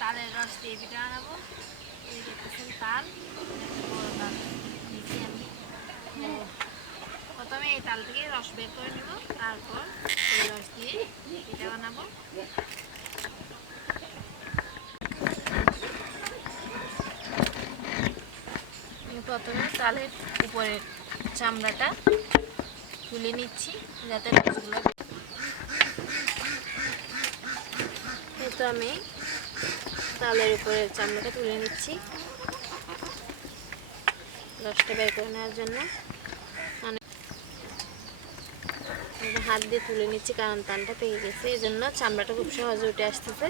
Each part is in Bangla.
তালের রস দিয়ে পিঠা বানাবো। এই দেখতেছেন তাল, একটা বড় তাল নিচ্ছি আমি। তো প্রথমে এই তাল থেকে রস বের করে নেব, তারপর এই রস দিয়ে পিঠা বানাবো। প্রথমে তালের উপরের চামড়াটা তুলে নিচ্ছি যাতে রসগুলো, এই তো আমি তালের উপরের চামড়াটা তুলে নিচ্ছি রসটা বের করে নেওয়ার জন্য। হাত দিয়ে তুলে নিচ্ছি কারণ তালটা পেকে গেছে, এই জন্য চামড়াটা খুব সহজে উঠে আসতেছে।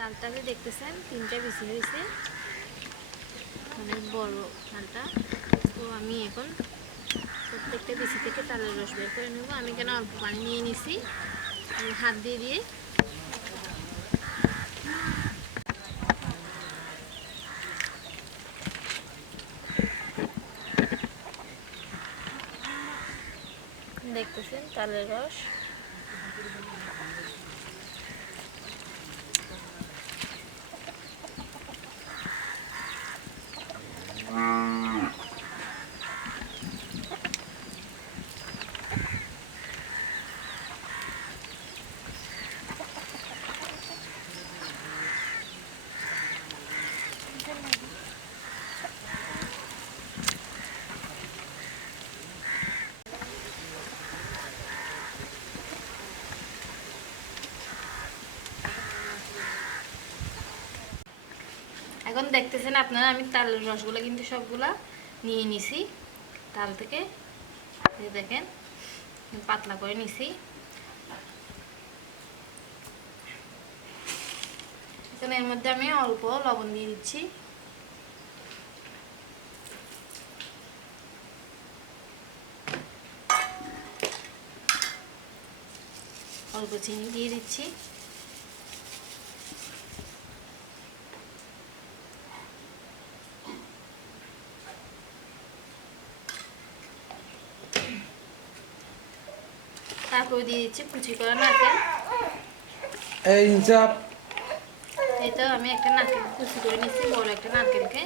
তালটাকে দেখতেছেন 3টা বিচি হয়েছে, অনেক বড় তালটা। তো আমি এখন প্রত্যেকটা বিচি থেকে তালের রস বের করে নেব। আমি কেন অল্প পানি নিয়ে নিছি, হাত দিয়ে দিয়ে দেখতেছেন তালের রস। এখন দেখতেছেন আপনারা আমি তালের রসগুলো কিন্তু সবগুলা নিয়ে নিছি তাল থেকে, দেখেন পাতলা করে নিছি। এখন এর মধ্যে আমি অল্প লবণ দিয়ে দিচ্ছি, অল্প চিনি দিয়ে দিচ্ছি, তারপর দিয়ে দিচ্ছি কুচি করা নারকেল। এই তো আমি একটা নারকেল কুচি করে নিচ্ছি, বড় একটা নারকেলকে।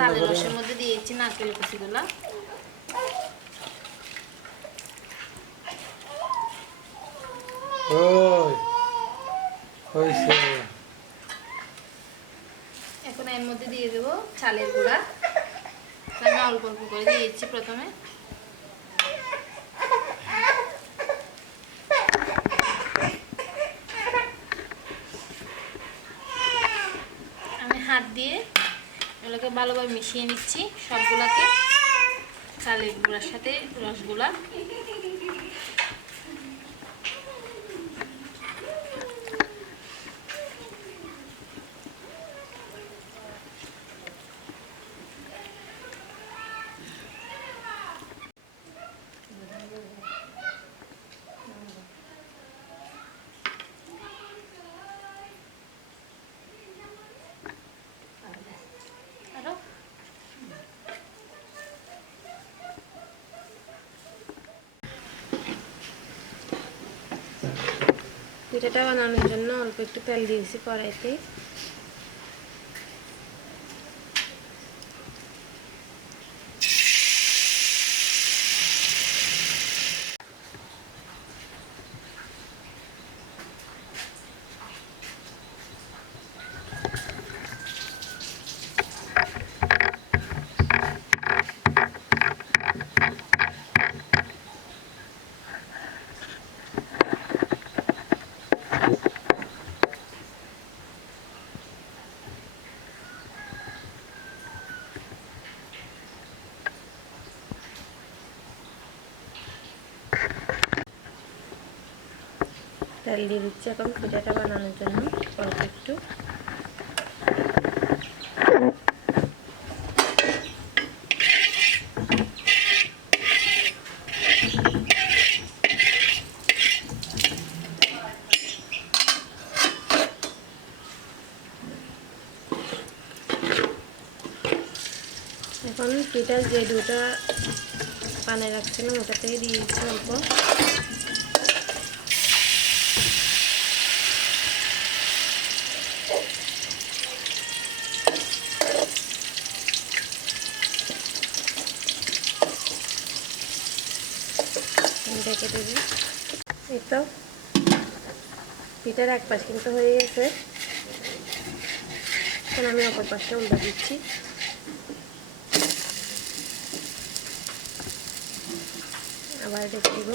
তালের রসের মধ্যে দিয়ে দিচ্ছি নারকেল কুচিগুলো। এখন এর মধ্যে দিয়ে দেবো চালের গুঁড়া। আমি অল্প অল্প করে দিয়ে দিচ্ছি প্রথমে। আমি হাত দিয়ে এগুলোকে ভালোভাবে মিশিয়ে নিচ্ছি সবগুলোকে চালের গুঁড়ার সাথে রসগুলা। পিঠাটা বানানোর জন্য অল্প একটু তেল দিয়েছি কড়াইতে। তেল দিয়ে দিচ্ছি এখন পিঠাটা বানানোর জন্য অল্প একটু। এখন পিঠার যে দুটা পানে রাখছিলাম ওটা থেকে দিয়ে দিচ্ছি অল্প। ঢেকে দেবো। এই তো পিঠার এক পাশ কিন্তু হয়ে গেছে, এখন আমি অপর পাশটা উল্টা দিচ্ছি। আবার ঢেকে দিব।